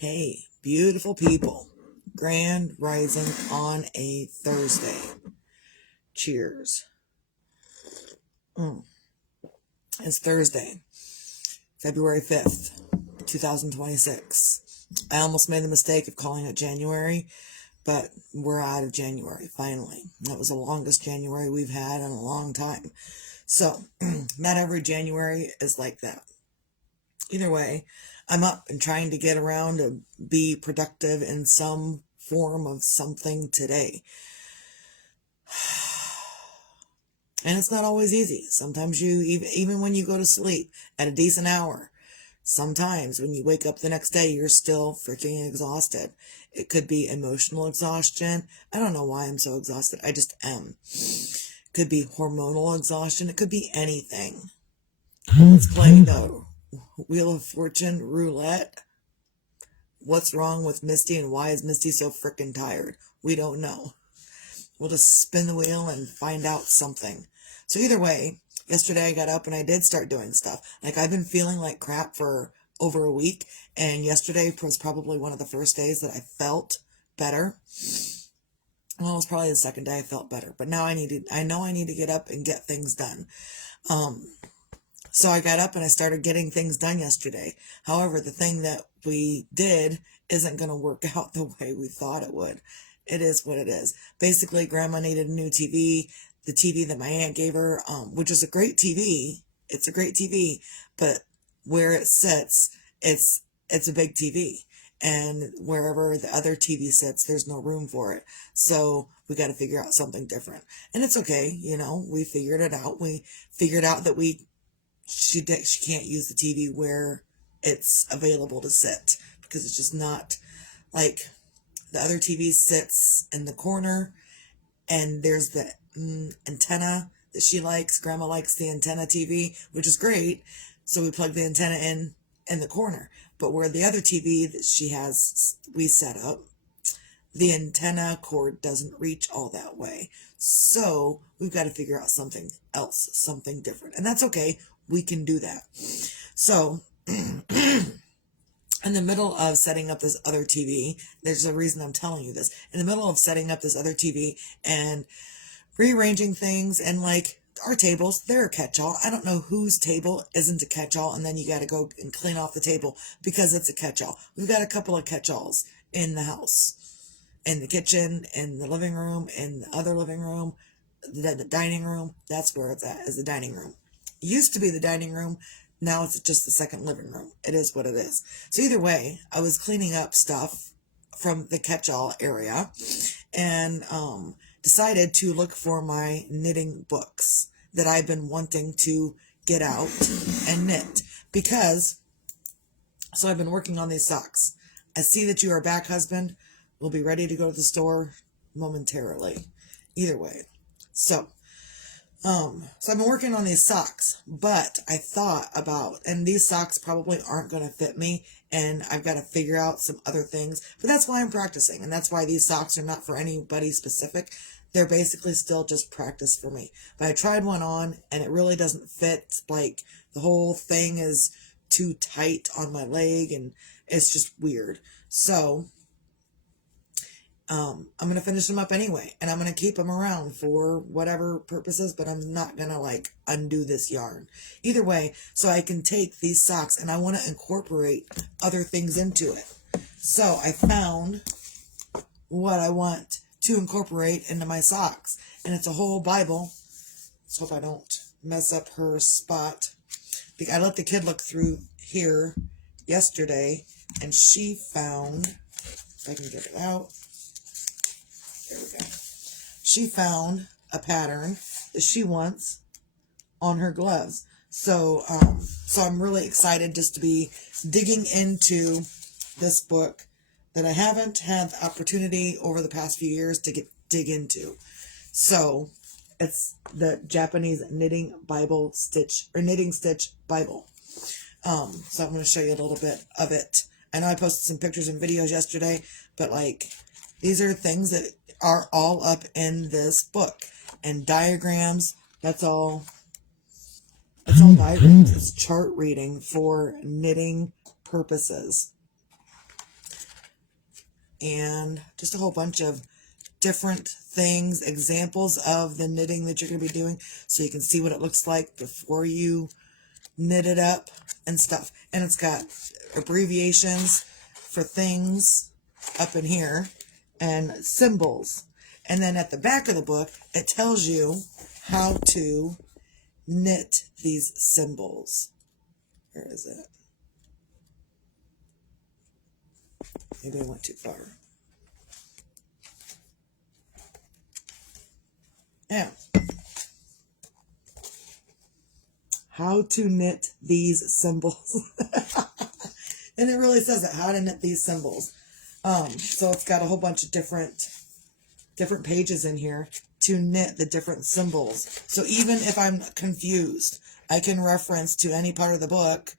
Hey, beautiful people. Grand rising on a Thursday. Cheers. It's Thursday, February 5th, 2026. I almost made the mistake of calling it January, but we're out of January, finally. That was the longest January we've had in a long time. So, not every January is like that. Either way, I'm up and trying to get around to be productive in some form of something today. And it's not always easy. Sometimes even when you go to sleep at a decent hour, sometimes when you wake up the next day, you're still freaking exhausted. It could be emotional exhaustion. I don't know why I'm so exhausted. I just am. It could be hormonal exhaustion. It could be anything. Let's play the Wheel of Fortune roulette. What's wrong with Misty and why is Misty so freaking tired? We don't know. We'll just spin the wheel and find out something. So either way, yesterday I got up and I did start doing stuff. Like, I've been feeling like crap for over a week, and yesterday was probably one of the first days that I felt better. Well, it was probably the second day I felt better, but now I know I need to get up and get things done. So I got up and I started getting things done yesterday. However, the thing that we did isn't going to work out the way we thought it would. It is what it is. Basically, Grandma needed a new TV. The TV that my aunt gave her, which is a great TV. It's a great TV, but where it sits, it's a big TV. And wherever the other TV sits, there's no room for it. So we got to figure out something different. And it's okay, we figured it out. We figured out that she can't use the TV where it's available to sit, because it's just not like the other TV sits in the corner, and there's the antenna that she likes. Grandma likes the antenna TV, which is great. So we plug the antenna in the corner. But where the other TV that we set up, the antenna cord doesn't reach all that way. So we've got to figure out something else, something different. And that's okay. We can do that. So in the middle of setting up this other TV, there's a reason I'm telling you this. In the middle of setting up this other TV and rearranging things, and like our tables, they're a catch-all. I don't know whose table isn't a catch-all, and then you got to go and clean off the table because it's a catch-all. We've got a couple of catch-alls in the house. In the kitchen, in the living room, in the other living room, the dining room. That's where it's at, is the dining room. It used to be the dining room. Now it's just the second living room. It is what it is. So either way, I was cleaning up stuff from the catch-all area and decided to look for my knitting books that I've been wanting to get out and knit. So I've been working on these socks. I see that you are back, husband. We'll be ready to go to the store momentarily. Either way. So I've been working on these socks, but I thought about, and these socks probably aren't going to fit me, and I've got to figure out some other things, but that's why I'm practicing, and that's why these socks are not for anybody specific. They're basically still just practice for me. But I tried one on, and it really doesn't fit. Like, the whole thing is too tight on my leg, and it's just weird. So I'm going to finish them up anyway, and I'm going to keep them around for whatever purposes, but I'm not going to undo this yarn. Either way, so I can take these socks, and I want to incorporate other things into it. So I found what I want to incorporate into my socks, and it's a whole Bible. Let's hope I don't mess up her spot. I let the kid look through here yesterday, and she found, if I can get it out, there we go. She found a pattern that she wants on her gloves. So I'm really excited just to be digging into this book that I haven't had the opportunity over the past few years to dig into. So it's the Japanese knitting stitch Bible. So I'm going to show you a little bit of it. I know I posted some pictures and videos yesterday, but these are things that are all up in this book, and diagrams. That's all diagrams. It's chart reading for knitting purposes. and just a whole bunch of different things, examples of the knitting that you're going to be doing, so you can see what it looks like before you knit it up and stuff. And it's got abbreviations for things up in here and symbols. And then at the back of the book, it tells you how to knit these symbols. Where is it? Maybe I went too far. Yeah. How to knit these symbols. And it really says it, how to knit these symbols. So it's got a whole bunch of different pages in here to knit the different symbols. So even if I'm confused, I can reference to any part of the book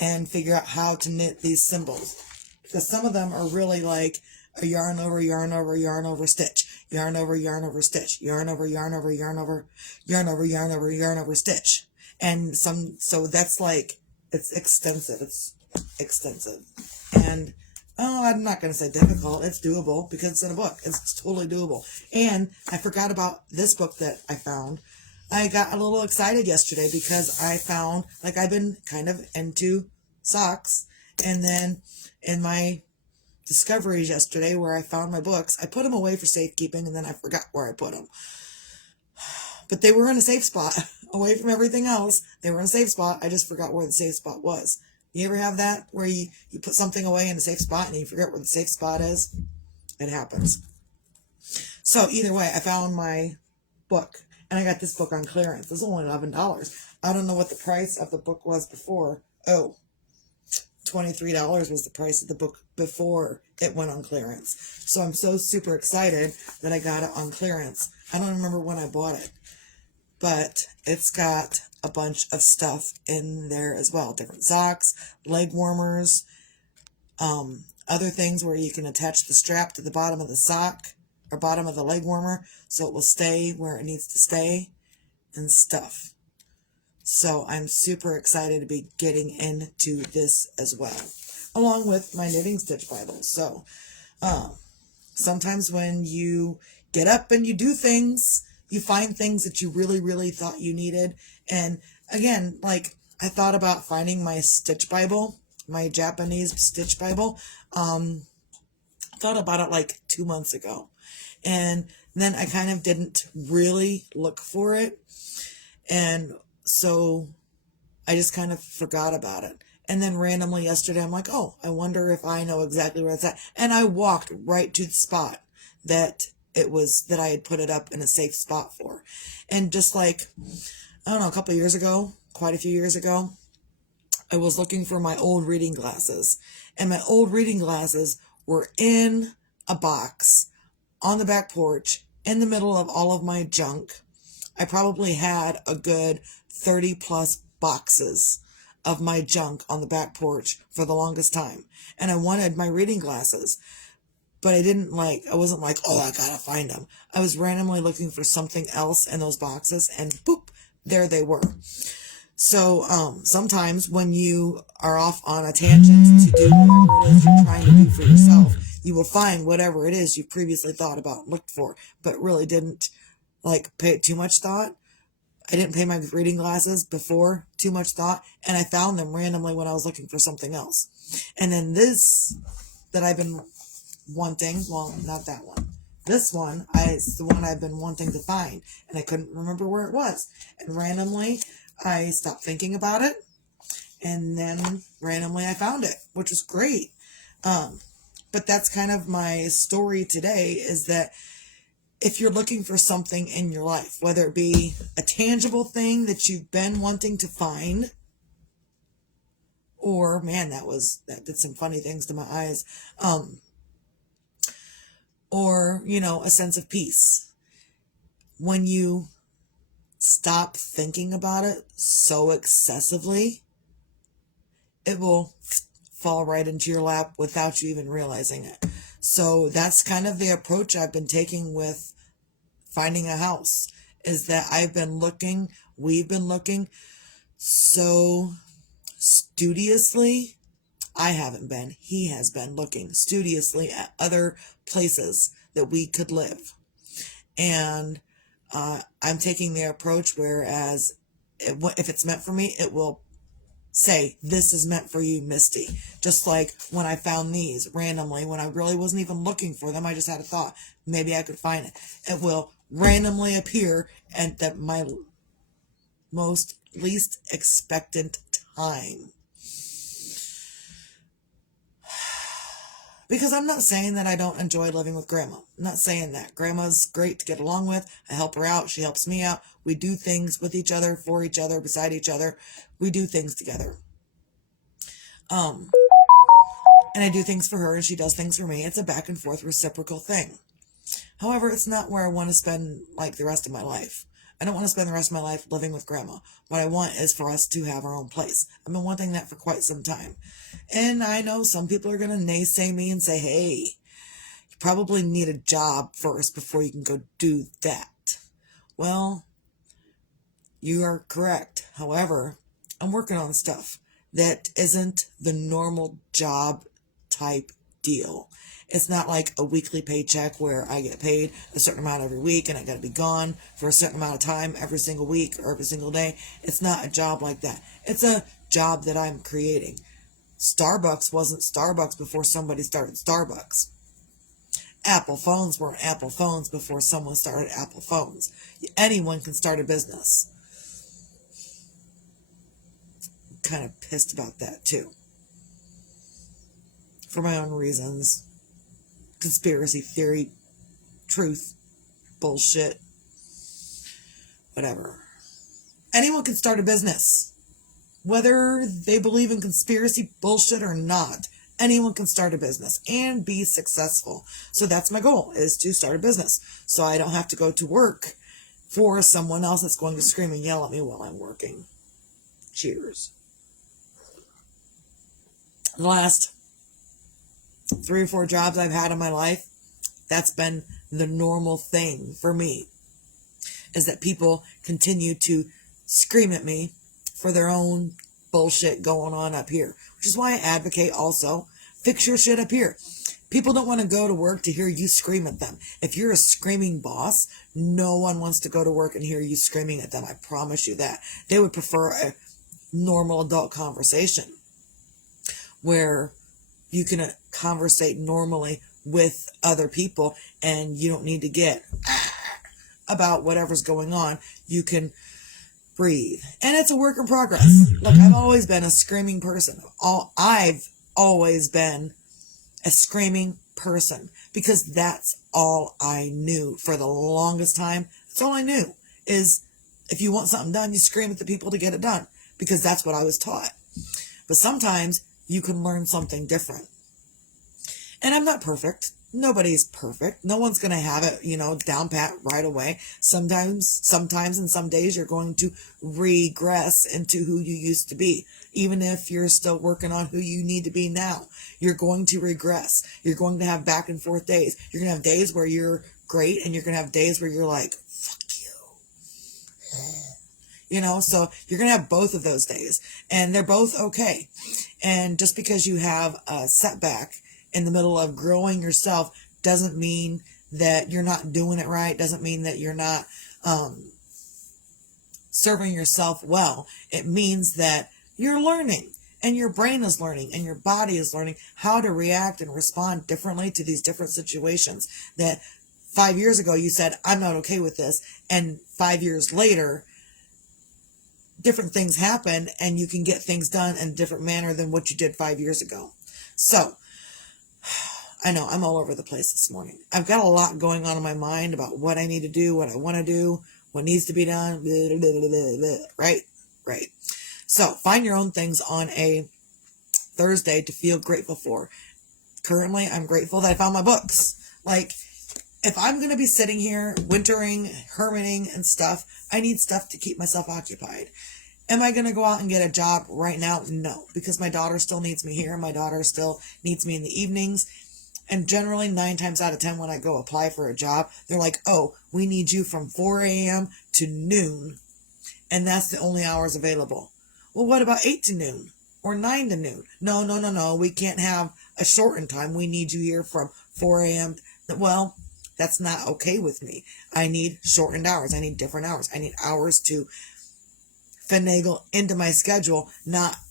and figure out how to knit these symbols. Because some of them are really like a yarn over, yarn over, yarn over, stitch, yarn over, yarn over, stitch, yarn over, yarn over, yarn over, yarn over, yarn over, yarn over, stitch. And so that's like, it's extensive. It's extensive. And I'm not going to say difficult. It's doable because it's in a book. It's totally doable. And I forgot about this book that I found. I got a little excited yesterday because I found, like, I've been kind of into socks. And then in my discoveries yesterday where I found my books, I put them away for safekeeping, and then I forgot where I put them. But they were in a safe spot. Away from everything else, they were in a safe spot. I just forgot where the safe spot was. You ever have that where you put something away in a safe spot and you forget where the safe spot is? It happens. So either way, I found my book, and I got this book on clearance. It's only $11. I don't know what the price of the book was before. Oh, $23 was the price of the book before it went on clearance. So I'm so super excited that I got it on clearance. I don't remember when I bought it, but it's got a bunch of stuff in there as well. Different socks, leg warmers, other things where you can attach the strap to the bottom of the sock or bottom of the leg warmer so it will stay where it needs to stay and stuff. So I'm super excited to be getting into this as well, along with my Knitting Stitch Bible. So sometimes when you get up and you do things, you find things that you really, really thought you needed. And again, like, I thought about finding my Stitch Bible, my Japanese Stitch Bible. I thought about it like 2 months ago. And then I kind of didn't really look for it. And so I just kind of forgot about it. And then randomly yesterday, I'm like, oh, I wonder if I know exactly where it's at. And I walked right to the spot that I had put it up in a safe spot for. And just like, I don't know, a couple of years ago, quite a few years ago, I was looking for my old reading glasses. And my old reading glasses were in a box on the back porch in the middle of all of my junk. I probably had a good 30 plus boxes of my junk on the back porch for the longest time. And I wanted my reading glasses, but I wasn't like, oh, I gotta find them. I was randomly looking for something else in those boxes, and boop, there they were. So sometimes when you are off on a tangent to do whatever it is you're trying to do for yourself, you will find whatever it is you previously thought about and looked for, but really didn't pay too much thought. I didn't pay my reading glasses before too much thought, and I found them randomly when I was looking for something else. And then this that I've been wanting, well, not that one. This one, it's the one I've been wanting to find, and I couldn't remember where it was. And randomly, I stopped thinking about it, and then randomly I found it, which was great. But that's kind of my story today, is that if you're looking for something in your life, whether it be a tangible thing that you've been wanting to find, or, man, that did some funny things to my eyes, or, a sense of peace. When you stop thinking about it so excessively, it will fall right into your lap without you even realizing it. So that's kind of the approach I've been taking with finding a house, is that we've been looking so studiously. I haven't been. He has been looking studiously at other places that we could live. And I'm taking the approach whereas if it's meant for me, it will say, this is meant for you, Misty. Just like when I found these randomly, when I really wasn't even looking for them, I just had a thought, maybe I could find it. It will randomly appear at my most least expectant time. Because I'm not saying that I don't enjoy living with Grandma. I'm not saying that. Grandma's great to get along with. I help her out. She helps me out. We do things with each other, for each other, beside each other. We do things together. And I do things for her and she does things for me. It's a back and forth reciprocal thing. However, it's not where I want to spend like the rest of my life. I don't want to spend the rest of my life living with Grandma. What I want is for us to have our own place. I've been wanting that for quite some time. And I know some people are going to naysay me and say, hey, you probably need a job first before you can go do that. Well, you are correct. However, I'm working on stuff that isn't the normal job type deal. It's not like a weekly paycheck where I get paid a certain amount every week and I got to be gone for a certain amount of time every single week or every single day. It's not a job like that. It's a job that I'm creating. Starbucks wasn't Starbucks before somebody started Starbucks. Apple phones weren't Apple phones before someone started Apple phones. Anyone can start a business. I'm kind of pissed about that too. For my own reasons. Conspiracy theory, truth, bullshit, whatever. Anyone can start a business. Whether they believe in conspiracy bullshit or not, anyone can start a business and be successful. So that's my goal, is to start a business. So I don't have to go to work for someone else that's going to scream and yell at me while I'm working. Cheers. The last 3 or 4 jobs I've had in my life, that's been the normal thing for me, is that people continue to scream at me for their own bullshit going on up here, which is why I advocate also, fix your shit up here. People don't want to go to work to hear you scream at them. If you're a screaming boss, no one wants to go to work and hear you screaming at them. I promise you that. They would prefer a normal adult conversation where you can conversate normally with other people and you don't need to get about whatever's going on. You can breathe. And it's a work in progress. Look, I've always been a screaming person. I've always been a screaming person because that's all I knew for the longest time. That's all I knew is if you want something done, you scream at the people to get it done because that's what I was taught. But sometimes you can learn something different. And I'm not perfect. Nobody's perfect. No one's going to have it, down pat right away. Sometimes and some days you're going to regress into who you used to be. Even if you're still working on who you need to be now, you're going to regress. You're going to have back and forth days. You're going to have days where you're great and you're going to have days where you're like, fuck you. So you're going to have both of those days and they're both okay. And just because you have a setback in the middle of growing yourself doesn't mean that you're not doing it right, doesn't mean that you're not serving yourself well. It means that you're learning and your brain is learning and your body is learning how to react and respond differently to these different situations that 5 years ago you said, I'm not okay with this. And 5 years later, different things happen and you can get things done in a different manner than what you did 5 years ago. So, I know I'm all over the place this morning. I've got a lot going on in my mind about what I need to do, what I want to do, what needs to be done, blah, blah, blah, blah, blah. Right. So find your own things on a Thursday to feel grateful for. Currently, I'm grateful that I found my books. Like, if I'm going to be sitting here wintering, hermiting and stuff, I need stuff to keep myself occupied. Am I going to go out and get a job right now? No, because my daughter still needs me here. My daughter still needs me in the evenings. And generally 9 times out of 10 when I go apply for a job, they're like, oh, we need you from 4 a.m. to noon. And that's the only hours available. Well, what about 8 to noon? or 9 to noon. No, no, no, no. We can't have a shortened time. We need you here from 4 a.m. Well, that's not okay with me. I need shortened hours. I need different hours. I need hours to finagle into my schedule.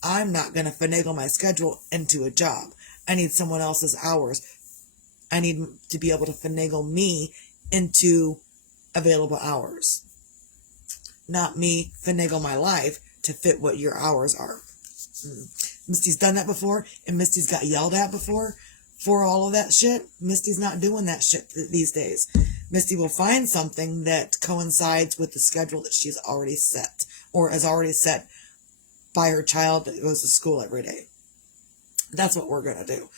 I'm not going to finagle my schedule into a job. I need someone else's hours. I need to be able to finagle me into available hours. Not me finagle my life to fit what your hours are. Misty's done that before, and Misty's got yelled at before for all of that shit. Misty's not doing that shit these days. Misty will find something that coincides with the schedule that she's already set, or is already set by her child that goes to school every day. That's what we're going to do.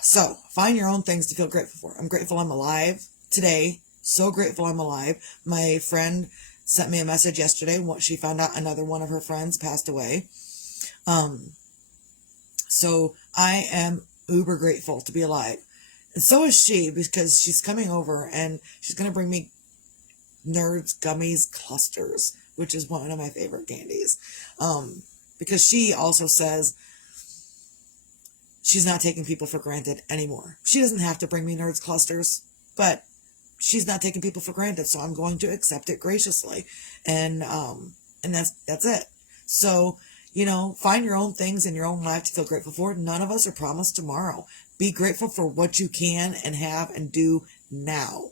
So, find your own things to feel grateful for. I'm grateful I'm alive today. So grateful I'm alive. My friend sent me a message yesterday. She found out another one of her friends passed away. So I am uber grateful to be alive. And so is she, because she's coming over and she's going to bring me Nerds Gummies Clusters, which is one of my favorite candies. Because she also says she's not taking people for granted anymore. She doesn't have to bring me Nerds Clusters, but she's not taking people for granted, so I'm going to accept it graciously. And that's it. So, find your own things in your own life to feel grateful for. None of us are promised tomorrow. Be grateful for what you can and have and do now.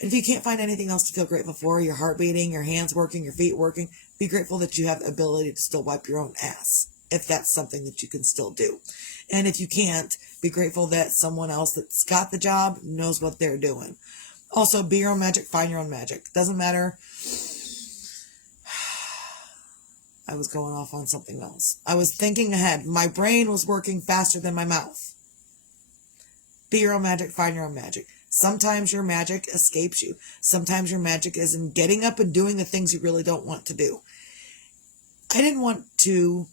And if you can't find anything else to feel grateful for, your heart beating, your hands working, your feet working, be grateful that you have the ability to still wipe your own ass, if that's something that you can still do. And if you can't, be grateful that someone else that's got the job knows what they're doing. Also, be your own magic, find your own magic. Doesn't matter. I was going off on something else. I was thinking ahead. My brain was working faster than my mouth. Be your own magic, find your own magic. Sometimes your magic escapes you. Sometimes your magic is in getting up and doing the things you really don't want to do. I didn't want to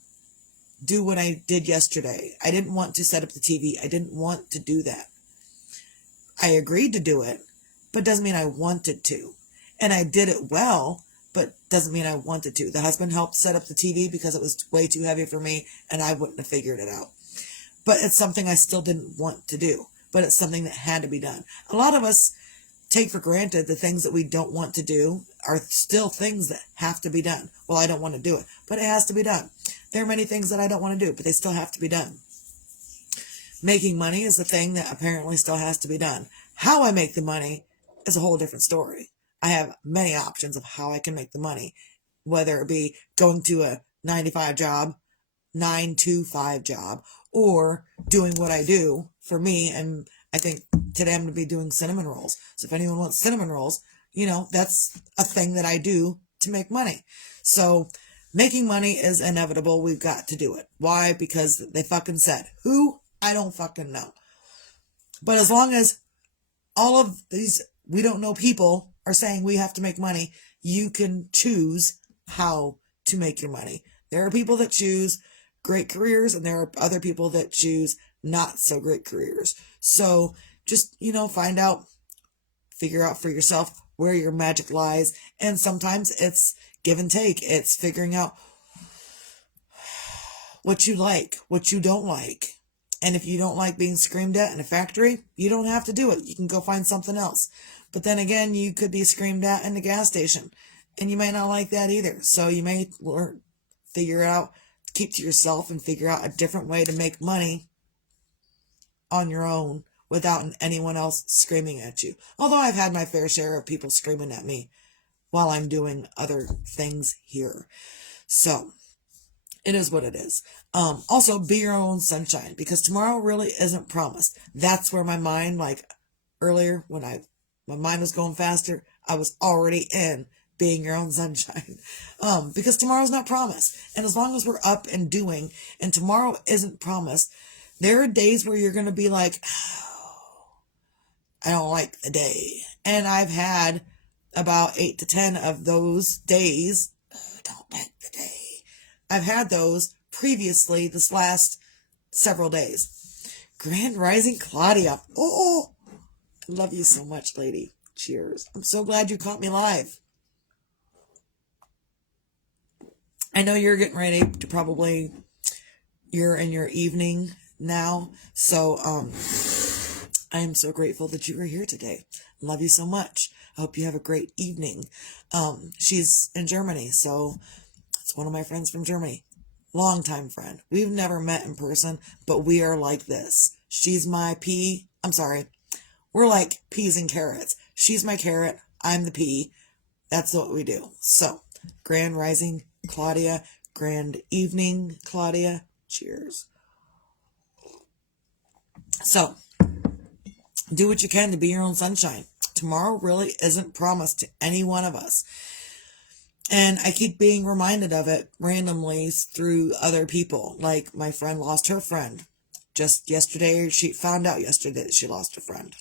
do what I did yesterday. I didn't want to set up the TV. I didn't want to do that. I agreed to do it, but doesn't mean I wanted to. And I did it well, but doesn't mean I wanted to. The husband helped set up the TV because it was way too heavy for me, and I wouldn't have figured it out. But it's something I still didn't want to do, but it's something that had to be done. A lot of us take for granted the things that we don't want to do are still things that have to be done. Well, I don't want to do it, but it has to be done. There are many things that I don't want to do, but they still have to be done. Making money is a thing that apparently still has to be done. How I make the money is a whole different story. I have many options of how I can make the money, whether it be going to a 9 to 5 job, or doing what I do for me. And I think today I'm going to be doing cinnamon rolls. So if anyone wants cinnamon rolls, that's a thing that I do to make money. So making money is inevitable. We've got to do it. Why? Because they fucking said. Who? I don't fucking know. But as long as all of these we don't know people are saying we have to make money, you can choose how to make your money. There are people that choose great careers, and there are other people that choose not so great careers. So just, figure out for yourself where your magic lies. And sometimes it's give and take. It's figuring out what you like, what you don't like. And if you don't like being screamed at in a factory, you don't have to do it. You can go find something else. But then again, you could be screamed at in the gas station, and you may not like that either. So you may figure out, keep to yourself and figure out a different way to make money on your own without anyone else screaming at you. Although I've had my fair share of people screaming at me while I'm doing other things here. So it is what it is. Also, be your own sunshine, because tomorrow really isn't promised. That's where my mind, like earlier when my mind was going faster, I was already in being your own sunshine. Because tomorrow's not promised. And as long as we're up and doing, and tomorrow isn't promised, there are days where you're going to be like, oh, I don't like the day. And I've had about 8 to 10 of those days. Oh, don't like the day. I've had those previously this last several days. Grand Rising Claudia. Oh, I love you so much, lady. Cheers. I'm so glad you caught me live. I know you're getting ready to probably, you're in your evening now. So, I am so grateful that you are here today. Love you so much. I hope you have a great evening. She's in Germany, so it's one of my friends from Germany. Longtime friend. We've never met in person, but we are like this. She's my pea. I'm sorry. We're like peas and carrots. She's my carrot. I'm the pea. That's what we do. So, grand rising, Claudia. Grand evening, Claudia. Cheers. So, do what you can to be your own sunshine. Tomorrow really isn't promised to any one of us. And I keep being reminded of it randomly through other people. Like my friend lost her friend. Just yesterday, she found out yesterday that she lost a friend.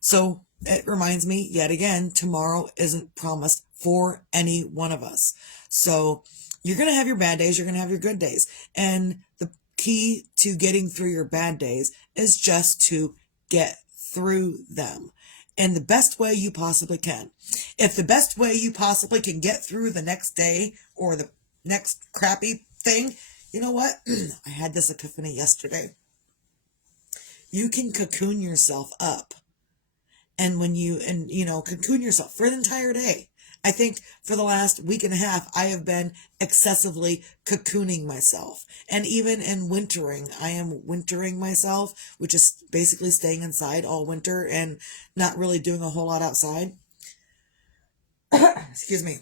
So it reminds me yet again, tomorrow isn't promised for any one of us. So you're going to have your bad days. You're going to have your good days. And the key to getting through your bad days is just to get through them in the best way you possibly can. If the best way you possibly can get through the next day or the next crappy thing, you know what? I had this epiphany yesterday. You can cocoon yourself up. And when you cocoon yourself for an entire day. I think for the last week and a half, I have been excessively cocooning myself. And even in wintering, I am wintering myself, which is basically staying inside all winter and not really doing a whole lot outside. Excuse me.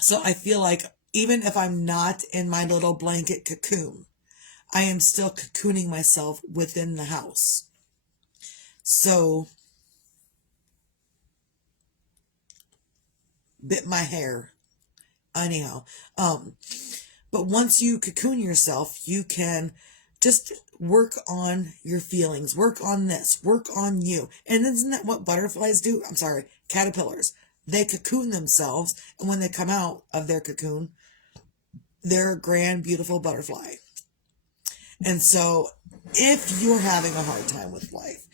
So I feel like even if I'm not in my little blanket cocoon, I am still cocooning myself within the house. So, bit my hair. Anyhow, but once you cocoon yourself, you can just work on your feelings, work on this, work on you. And isn't that what butterflies do? I'm sorry, caterpillars. They cocoon themselves, and when they come out of their cocoon, they're a grand, beautiful butterfly. And so, if you're having a hard time with life,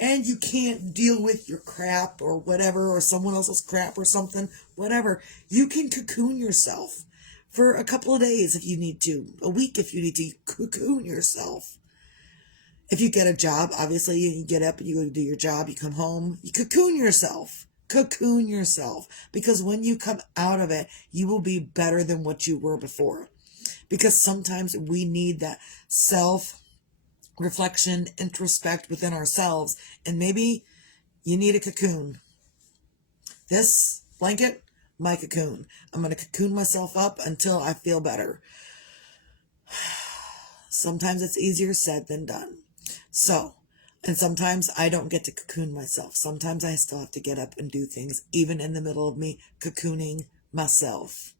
and you can't deal with your crap or whatever, or someone else's crap or something, whatever, you can cocoon yourself for a couple of days if you need to, a week if you need to, cocoon yourself. If you get a job, obviously you get up and you go do your job, you come home, you cocoon yourself. Cocoon yourself. Because when you come out of it, you will be better than what you were before. Because sometimes we need that self-reflection, introspect within ourselves, and maybe you need a cocoon. This blanket, my cocoon. I'm going to cocoon myself up until I feel better. Sometimes it's easier said than done. So, and sometimes I don't get to cocoon myself. Sometimes I still have to get up and do things, even in the middle of me cocooning myself.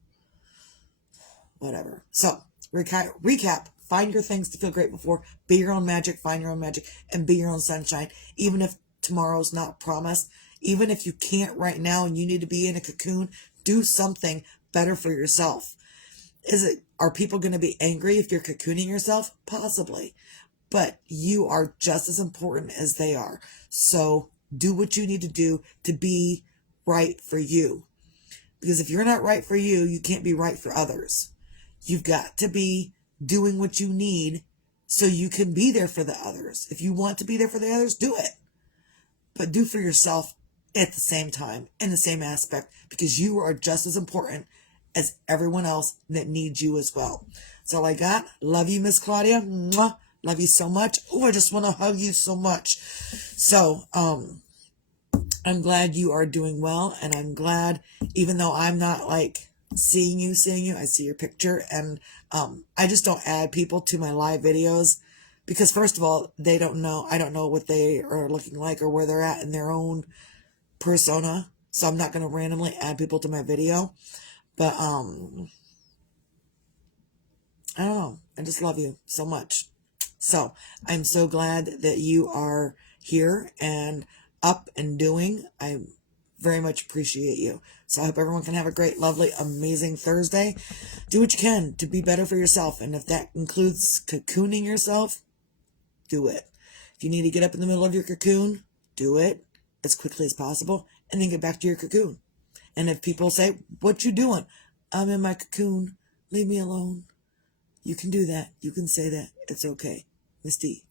Whatever. So, recap. Find your things to feel grateful for. Be your own magic. Find your own magic. And be your own sunshine. Even if tomorrow's not promised. Even if you can't right now and you need to be in a cocoon. Do something better for yourself. Are people going to be angry if you're cocooning yourself? Possibly. But you are just as important as they are. So do what you need to do to be right for you. Because if you're not right for you, you can't be right for others. You've got to be doing what you need so you can be there for the others. If you want to be there for the others, do it. But do for yourself at the same time, in the same aspect, because you are just as important as everyone else that needs you as well. That's all I got. Love you, Miss Claudia. Mwah. Love you so much. Oh, I just want to hug you so much. So, I'm glad you are doing well, and I'm glad, even though I'm not like seeing you, I see your picture, and I just don't add people to my live videos because first of all, I don't know what they are looking like or where they're at in their own persona, so I'm not going to randomly add people to my video, but I don't know, I just love you so much. So I'm so glad that you are here and up and doing. I very much appreciate you. So I hope everyone can have a great, lovely, amazing Thursday. Do what you can to be better for yourself. And if that includes cocooning yourself, do it. If you need to get up in the middle of your cocoon, do it as quickly as possible and then get back to your cocoon. And if people say, what you doing? I'm in my cocoon. Leave me alone. You can do that. You can say that. It's okay. Miss D.